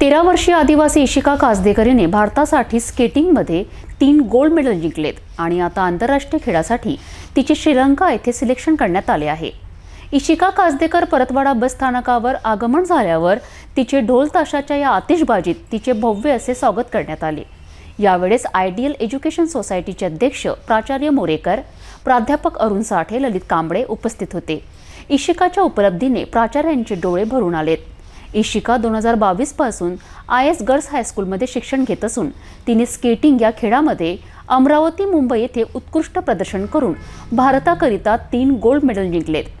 13 वर्षीय आदिवासी इशिका कासदेकर हिने भारतासाठी स्केटिंगमध्ये 3 गोल्ड मेडल जिंकलेत आणि आता आंतरराष्ट्रीय खेळासाठी तिचे श्रीलंका येथे सिलेक्शन करण्यात आले आहे। इशिका कासदेकर परतवाडा बस स्थानकावर आगमन झाल्यावर तिचे ढोल ताशाच्या या आतिषबाजीत तिचे भव्य असे स्वागत करण्यात आले। यावेळेस आयडियल एज्युकेशन सोसायटीचे अध्यक्ष प्राचार्य मोरेकर, प्राध्यापक अरुण साठे, ललित कांबळे उपस्थित होते। इशिकाच्या उपलब्धीने प्राचार्यांचे डोळे भरून आलेत। इशिका 2022 पासून IS गर्ल्स हायस्कूलमध्ये शिक्षण घेत असून तिने स्केटिंग या खेळामध्ये अमरावती, मुंबई येथे उत्कृष्ट प्रदर्शन करून भारताकरिता 3 गोल्ड मेडल जिंकलेत।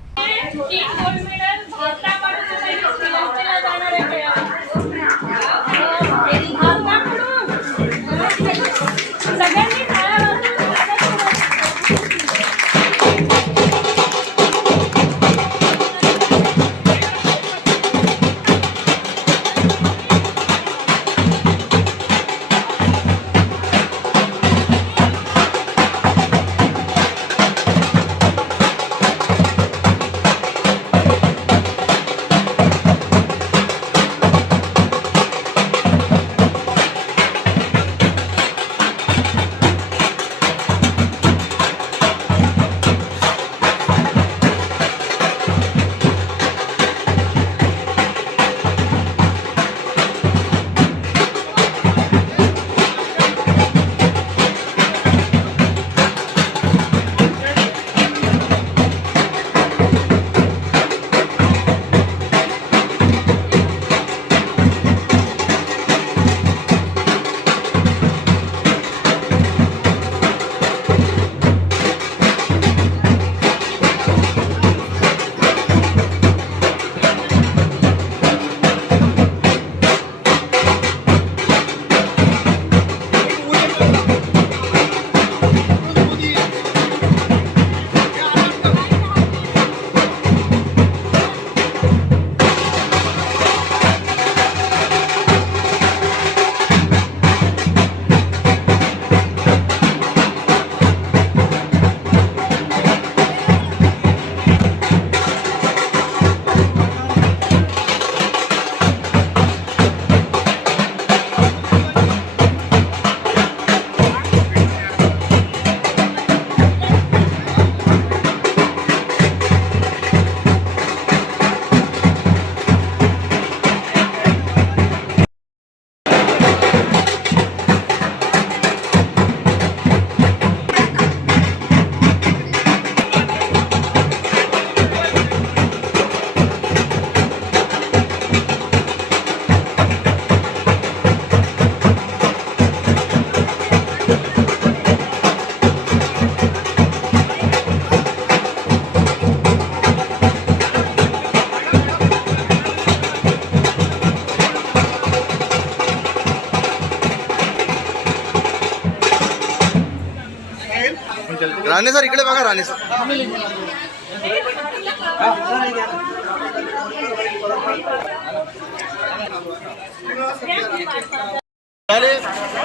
राणे सर इकडे बघा, राणे सर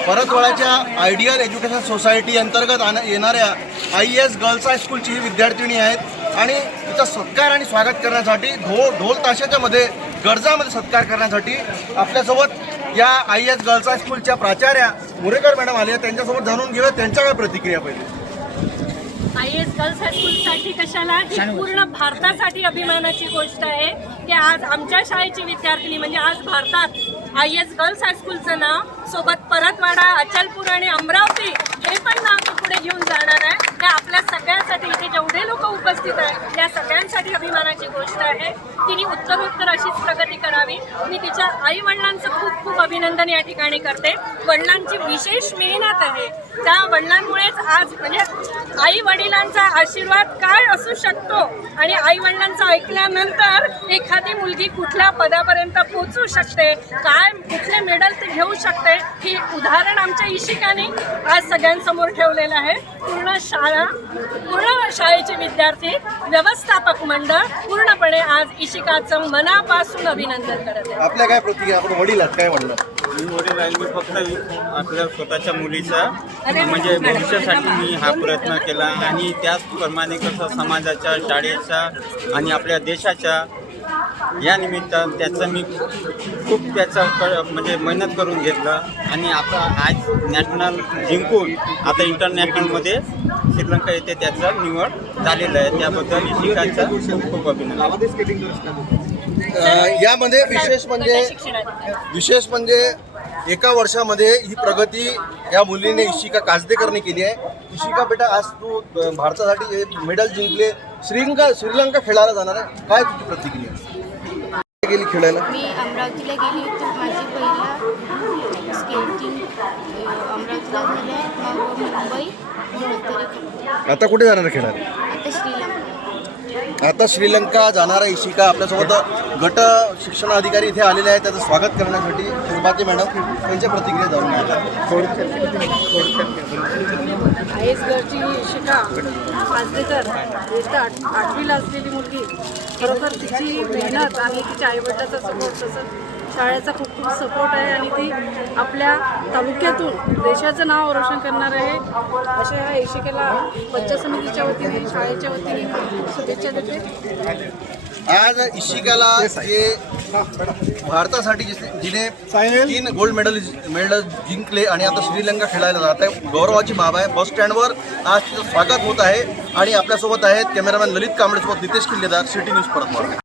परतवाड्याच्या आयडियल एज्युकेशन सोसायटी अंतर्गत येणाऱ्या IS गर्ल्स हायस्कूलची ही विद्यार्थिनी आहेत आणि तिचा सत्कार आणि स्वागत करण्यासाठी ढोल ताशाच्या मध्ये गरजामध्ये सत्कार करण्यासाठी आपल्यासोबत या IS गर्ल्स हायस्कूलच्या प्राचार्या मोरेकर मॅडम आले। त्यांच्यासोबत जाणून घेऊया त्यांच्या काय प्रतिक्रिया पहिले। IS गर्ल्स हायस्कूलसाठी कशाला, ही पूर्ण भारतासाठी अभिमानाची गोष्ट आहे की आज आमच्या शाळेची विद्यार्थिनी म्हणजे आज भारतात IS गर्ल्स हायस्कूलचं नाव सोबत परतवाडा, अचलपूर आणि अमरावती हे पण नाव पुढे घेऊन जाणार आहे। हे आपल्या सगळ्यांसाठी, इथे जेवढे लोक उपस्थित आहेत त्या सगळ्यांसाठी अभिमानाची गोष्ट आहे। तिने उत्तरोत्तर अशीच प्रगती करावी। मी तिच्या आई वडिलांचं खूप खूप अभिनंदन या ठिकाणी करते। वडिलांची विशेष मेहनत आहे, त्या वडिलांमुळेच आज म्हणजे आई वडिलांचा आशीर्वाद काय असू शकतो आणि आई वडिलांचं ऐकल्यानंतर एखादी मुलगी कुठल्या पदापर्यंत पोहोचू शकते, काय कुठले मेडल ते घेऊ शकते, हे उदाहरण आमच्या इशिकाने आज सगळ्यांसमोर ठेवलेलं आहे। पूर्ण शाळेचे विद्यार्थी, व्यवस्थापक मंडळ पूर्णपणे आज इशिकाचं मनापासून अभिनंदन करत आहे। आपल्या काय प्रतिक्रिया, आपण वडील आहात, काय म्हणणं? मी वडील आहे, मी फक्त आपल्या स्वतःच्या मुलीचा म्हणजे भविष्यासाठी मी हा प्रयत्न केला आणि त्याचप्रमाणे कसं समाजाच्या, शाळेचा आणि आपल्या देशाच्या या निमित्तानं त्याचं मी खूप म्हणजे मेहनत करून घेतलं आणि आता आज नॅशनल जिंकून आता इंटरनॅशनलमध्ये श्रीलंका येथे त्याचं निवड झालेलं आहे. त्याबद्दल इशिकाचा खूप खूप अभिनंदन. यामध्ये विशेष म्हणजे एका वर्षामध्ये ही प्रगती या मुलीने इशिका कासदेकरने केली आहे. इशिका बेटा, आज तू भारतासाठी मेडल जिंकले, श्रीलंका खेळायला जाणार आहे, काय तुझी प्रतिक्रिया? गेली खेळायला? मी अमरावतीला गेली होती. माझी पहिला स्केटिंग अमरावतीला झालं, मग मुंबई, नंतर इकडे. आता कुठे जाणार आहे खेळायला? आता श्रीलंका. आता श्रीलंका जाणारा इशिका आपल्यासोबत गट शिक्षण अधिकारी इथे आलेले आहेत. त्याचं स्वागत करण्यासाठी सुरुवाती मॅडम त्यांच्या प्रतिक्रिया जाणून आय.एस. गळची शिका कासदेकर इयत्ता 8वीला असलेली मुलगी, खरोखर तिची मेहनत आणि तिच्या आईवडिलाचा सपोर्ट, तसंच शाळेचा खूप खूप सपोर्ट आहे आणि ती आपल्या तालुक्यातून देशाचं नाव रोशन करणार आहे. अशा ह्या इशिकेला पंचायत समितीच्या वतीने, शाळेच्या वतीने शुभेच्छा देते. आज इशिकाला जे भारतासाठी जिने 3 गोल्ड मेडल जिंकले आणि आता श्रीलंका खेळायला जात आहे, गौरवाची बाब आहे. बस स्टँडवर आज तिचं स्वागत होत आहे आणि आपल्यासोबत आहेत कॅमेरामॅन ललित कांबळेसोबत नितेश किल्लेदार, सिटी न्यूज परतवाड.